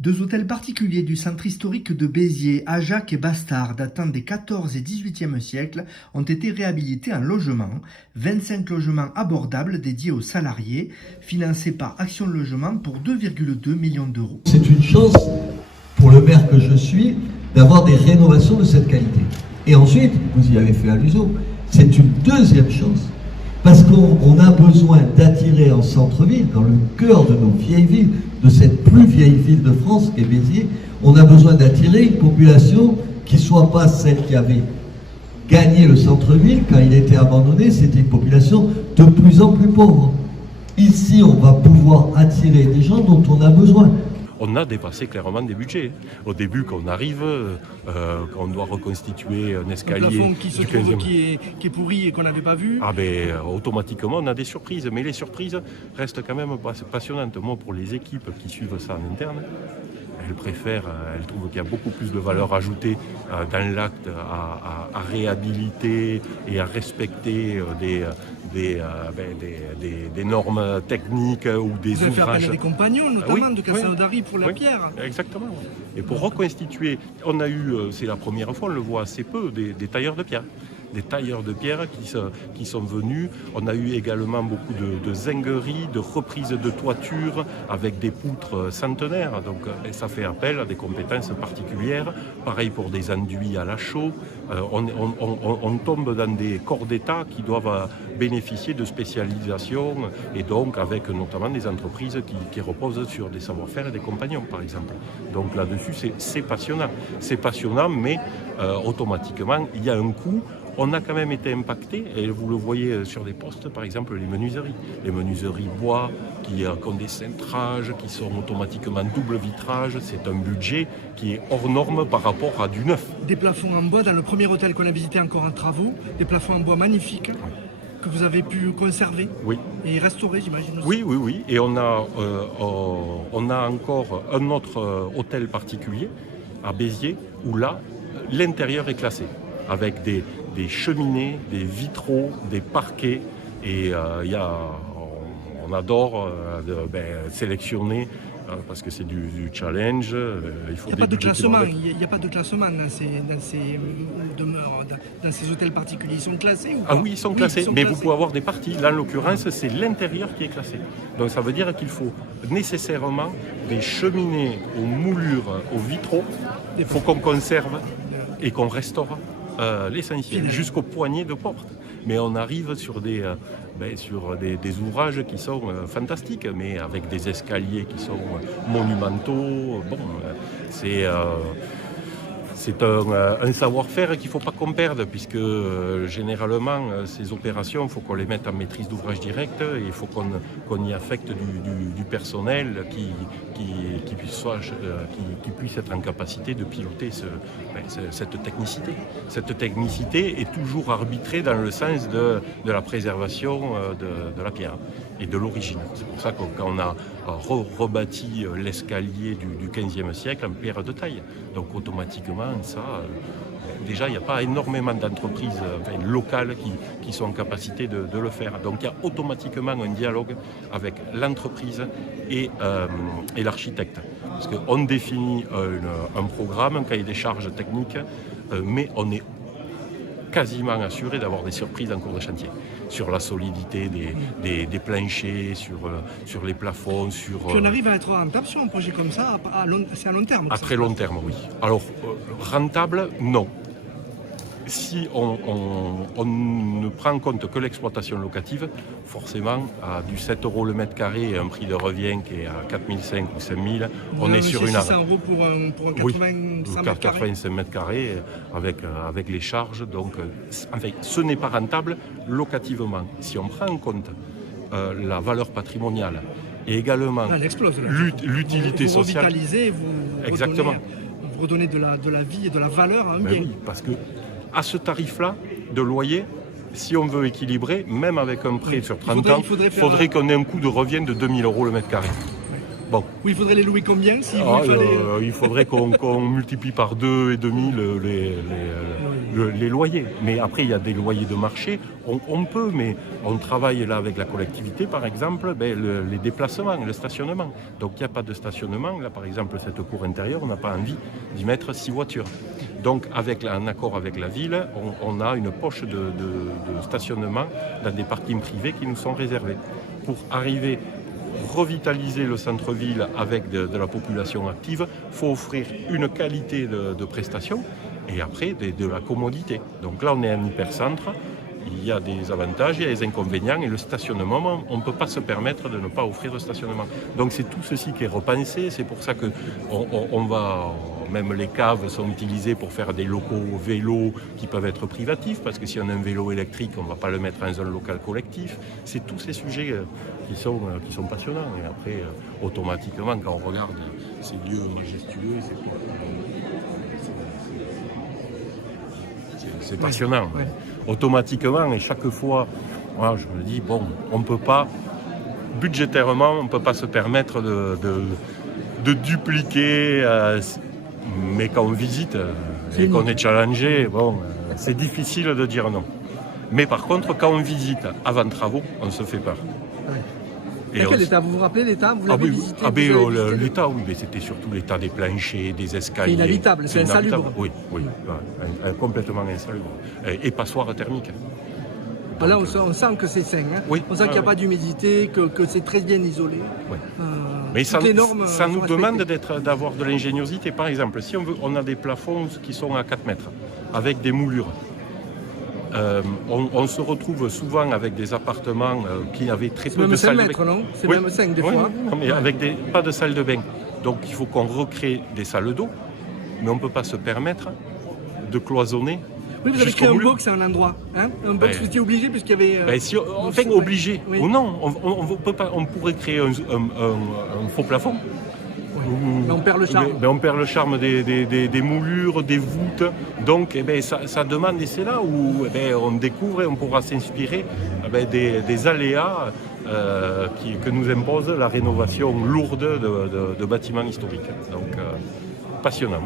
Deux hôtels particuliers du centre historique de Béziers, Ajac et Bastard, datant des 14 et 18e siècles, ont été réhabilités en logement. 25 logements abordables dédiés aux salariés, financés par Action Logement pour 2,2 millions d'euros. C'est une chance pour le maire que je suis d'avoir des rénovations de cette qualité. Et ensuite, vous y avez fait allusion, c'est une deuxième chance. Parce qu'on a besoin d'attirer en centre-ville, dans le cœur de nos vieilles villes, de cette plus vieille ville de France qu'est Béziers, on a besoin d'attirer une population qui ne soit pas celle qui avait gagné le centre-ville quand il était abandonné, c'était une population de plus en plus pauvre. Ici, on va pouvoir attirer des gens dont on a besoin. On a dépassé clairement des budgets. Au début, quand on arrive, quand on doit reconstituer un escalier le plafond qui se du trouve 15e... qui est pourri et qu'on n'avait pas vu. Automatiquement, on a des surprises. Mais les surprises restent quand même passionnantes. Moi, pour les équipes qui suivent ça en interne, elles trouvent qu'il y a beaucoup plus de valeur ajoutée dans l'acte à réhabiliter et à respecter des normes techniques ou des Vous avez fait appel ouvrages. à des compagnons, notamment de Castelnaudary pour la pierre. Exactement. Et pour reconstituer, on a eu, c'est la première fois, on le voit assez peu, des tailleurs de pierre. Des tailleurs de pierre qui sont venus. On a eu également beaucoup de zingueries, de reprises de toiture avec des poutres centenaires. Donc ça fait appel à des compétences particulières. Pareil pour des enduits à la chaux. On tombe dans des corps d'État qui doivent bénéficier de spécialisation et donc avec notamment des entreprises qui reposent sur des savoir-faire et des compagnons par exemple. Donc là-dessus c'est passionnant. C'est passionnant mais automatiquement il y a un coût. On a quand même été impacté, et vous le voyez sur des postes, par exemple les menuiseries. Les menuiseries bois qui ont des cintrages, qui sont automatiquement double vitrage. C'est un budget qui est hors norme par rapport à du neuf. Des plafonds en bois dans le premier hôtel qu'on a visité encore en travaux. Des plafonds en bois magnifiques que vous avez pu conserver et restaurer, j'imagine aussi. Oui. Et on a encore un autre hôtel particulier à Béziers où là, l'intérieur est classé avec des cheminées, des vitraux, des parquets et on adore sélectionner parce que c'est du challenge. Il n'y a pas de classement. Il n'y a pas de classement dans ces demeures, dans ces hôtels particuliers. Ils sont classés ou pas? Oui, ils sont classés, mais vous pouvez avoir des parties. Là, en l'occurrence, c'est l'intérieur qui est classé. Donc ça veut dire qu'il faut nécessairement des cheminées aux moulures, aux vitraux. Il faut qu'on conserve et qu'on restaure l'essentiel, jusqu'aux poignées de porte. Mais on arrive sur des ouvrages qui sont fantastiques, mais avec des escaliers qui sont monumentaux. C'est un savoir-faire qu'il ne faut pas qu'on perde, puisque généralement, ces opérations, il faut qu'on les mette en maîtrise d'ouvrage direct et il faut qu'on y affecte du personnel qui puisse être en capacité de piloter cette technicité. Cette technicité est toujours arbitrée dans le sens de la préservation de la pierre et de l'origine. C'est pour ça que quand on a rebâti l'escalier du 15e siècle en pierre de taille, donc automatiquement, déjà, il n'y a pas énormément d'entreprises locales qui sont en capacité de le faire. Donc, il y a automatiquement un dialogue avec l'entreprise et l'architecte. Parce qu'on définit un programme, un cahier des charges techniques, mais on est quasiment assuré d'avoir des surprises en cours de chantier sur la solidité des planchers, sur les plafonds, Puis on arrive à être rentable sur un projet comme ça, c'est à long terme. À très long terme, oui. Alors, rentable, non. Si on ne prend en compte que l'exploitation locative, forcément, à du 7 € le mètre carré et un prix de revient qui est à 4 500 ou 5 000, on est sur une... 600 € pour un 85 mètres carrés avec les charges. Donc, ce n'est pas rentable locativement. Si on prend en compte la valeur patrimoniale et également l'utilité sociale... Vous revitalisez, Exactement. Vous redonnez de la vie et de la valeur à un bien. Oui, parce que à ce tarif-là de loyer, si on veut équilibrer, même avec un prêt sur 30 ans, il faudrait qu'on ait un coût de revient de 2 000 € le mètre carré. Bon. Oui, il faudrait les louer combien si il faudrait qu'on multiplie par 2,5 les loyers. Mais après, il y a des loyers de marché. On peut, mais on travaille là avec la collectivité, par exemple, les déplacements, le stationnement. Donc il n'y a pas de stationnement. Là, par exemple, cette cour intérieure, on n'a pas envie d'y mettre 6 voitures. Donc, en accord avec la ville, on a une poche de stationnement dans des parkings privés qui nous sont réservés. Pour arriver revitaliser le centre-ville avec de la population active, il faut offrir une qualité de prestation et après de la commodité. Donc là, on est un hypercentre, il y a des avantages, il y a des inconvénients et le stationnement, on ne peut pas se permettre de ne pas offrir de stationnement. Donc c'est tout ceci qui est repensé, c'est pour ça que même les caves sont utilisées pour faire des locaux vélos qui peuvent être privatifs, parce que si on a un vélo électrique, on ne va pas le mettre dans un local collectif. C'est tous ces sujets qui sont passionnants. Et après, automatiquement, quand on regarde ces lieux majestueux, c'est passionnant. Ouais. Automatiquement, et chaque fois, moi, je me dis, bon, on ne peut pas, budgétairement, on ne peut pas se permettre de dupliquer... mais quand on visite et qu'on est challengé, bon, c'est difficile de dire non. Mais par contre, quand on visite avant travaux, on se fait peur. Et quel état? Vous vous rappelez l'état? Vous l'avez visité? L'état, oui, mais c'était surtout l'état des planchers, des escaliers. C'est inhabitable, c'est insalubre. Oui, complètement insalubre. Et passoire thermique. Là, on sent que c'est sain. Hein. Oui, on sent qu'il n'y a pas d'humidité, que c'est très bien isolé. Oui. Mais ça nous demande d'avoir de l'ingéniosité. Par exemple, si on a des plafonds qui sont à 4 mètres, avec des moulures. On se retrouve souvent avec des appartements qui avaient très peu de salles de bain. C'est même 5 mètres, non? C'est même 5 des fois. Non, mais avec pas de salle de bain. Donc il faut qu'on recrée des salles d'eau, mais on ne peut pas se permettre de cloisonner. Oui, vous avez créé un box à un endroit. Hein, un box, vous étiez obligé puisqu'il y avait... obligé. Oui. Ou non, on pourrait créer un faux plafond. Mais on perd le charme. On perd le charme des moulures, des voûtes. Donc ça demande, et c'est là où on découvre et on pourra s'inspirer des aléas que nous impose la rénovation lourde de bâtiments historiques. Donc passionnant.